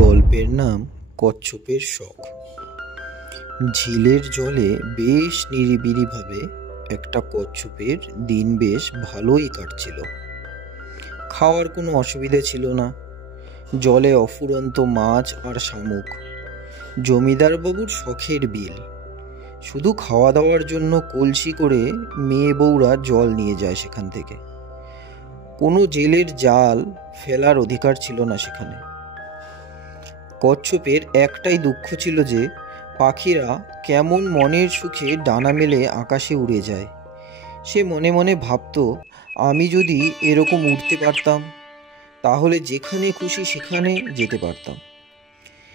গল্পের নাম কচ্ছপের শখ। ঝিলের জলে বেশ নিরিবিলিভাবে একটা কচ্ছপের দিন বেশ ভালোই কাটছিল। খাওয়ার কোনো অসুবিধা ছিল না। জলে অফুরন্ত মাছ আর শামুক। জমিদার বাবুর শখের বিল। শুধু খাওয়া দাওয়ার জন্য কলসি করে মেয়ে বউরা জল নিয়ে যায় সেখান থেকে। কোনো জেলের জাল ফেলার অধিকার ছিল না সেখানে। কচ্ছপের একটাই দুঃখ ছিল যে পাখিরা কেমন মনের সুখে ডানা মেলে আকাশে উড়ে যায়। সে মনে মনে ভাবত, আমি যদি এরকম উড়তে পারতাম তাহলে যেখানে খুশি সেখানে যেতে পারতাম।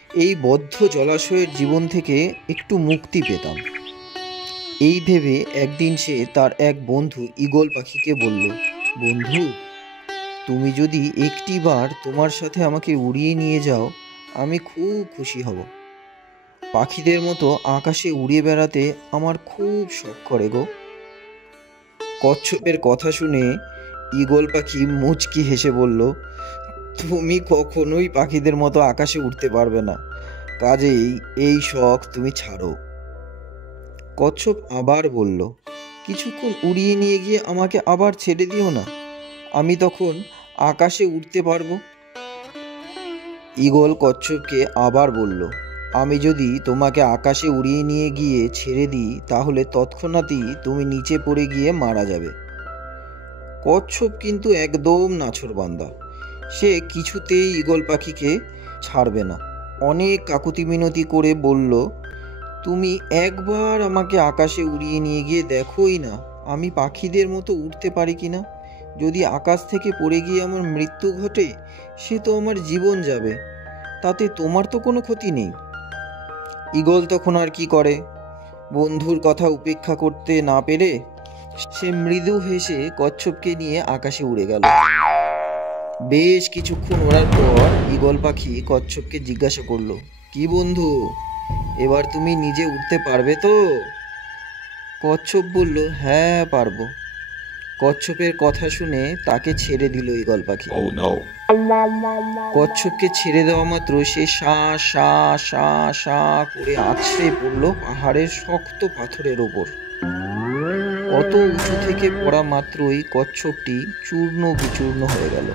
এই বদ্ধ জলাশয়ের জীবন থেকে একটু মুক্তি পেতাম। এই ভেবে একদিন সে তার এক বন্ধু ঈগল পাখিকে বলল, বন্ধু, তুমি যদি একটিবার তোমার সাথে আমাকে উড়িয়ে নিয়ে যাও আমি খুব খুশি হব। পাখিদের মতো আকাশে উড়ে বেড়াতে আমার খুব শখ করে গো। কচ্ছপের কথা শুনে ঈগল পাখি মুচকি হেসে বলল, তুমি কখনোই পাখিদের মতো আকাশে উঠতে পারবে না, কাজেই এই শখ তুমি ছাড়ো। কচ্ছপ আবার বলল, কিছুক্ষণ উড়িয়ে নিয়ে গিয়ে আমাকে আবার ছেড়ে দিও না, আমি তখন আকাশে উঠতে পারবো। ঈগল কচ্ছপকে আবার বলল, আমি যদি তোমাকে আকাশে উড়িয়ে নিয়ে গিয়ে ছেড়ে দিই তাহলে তৎক্ষণাৎই তুমি নিচে পড়ে গিয়ে মারা যাবে। কচ্ছপ কিন্তু একদম নাছোড়বান্দা। সে কিছুতেই ঈগল পাখিকে ছাড়বে না। অনেক কাকুতি মিনতি করে বলল, তুমি একবার আমাকে আকাশে উড়িয়ে নিয়ে গিয়ে দেখোই না আমি পাখিদের মতো উঠতে পারি কিনা। যদি আকাশ থেকে পড়ে গিয়ে আমার মৃত্যু ঘটে সে তো আমার জীবন যাবে, তাতে তোমার তো কোনো ক্ষতি নেই। ঈগল তখন আর কি করে, বন্ধুর কথা উপেক্ষা করতে না পেরে সে মৃদু হেসে কচ্ছপকে নিয়ে আকাশে উড়ে গেল। বেশ কিছুক্ষণ ওড়ার পর ঈগল পাখি কচ্ছপকে জিজ্ঞাসা করলো, কি বন্ধু, এবার তুমি নিজে উঠতে পারবে তো? কচ্ছপ বলল, হ্যাঁ পারবো। কচ্ছপের কথা শুনে তাকে ছেড়ে দিল ঈগল পাখি। কচ্ছপকে ছেড়ে দেওয়া মাত্র সে সা সা সা সা করে আছড়ে পড়ল পাহাড়ের শক্ত পাথরের ওপর। অত উঁচু থেকে পড়া মাত্রই কচ্ছপটি চূর্ণ বিচূর্ণ হয়ে গেল।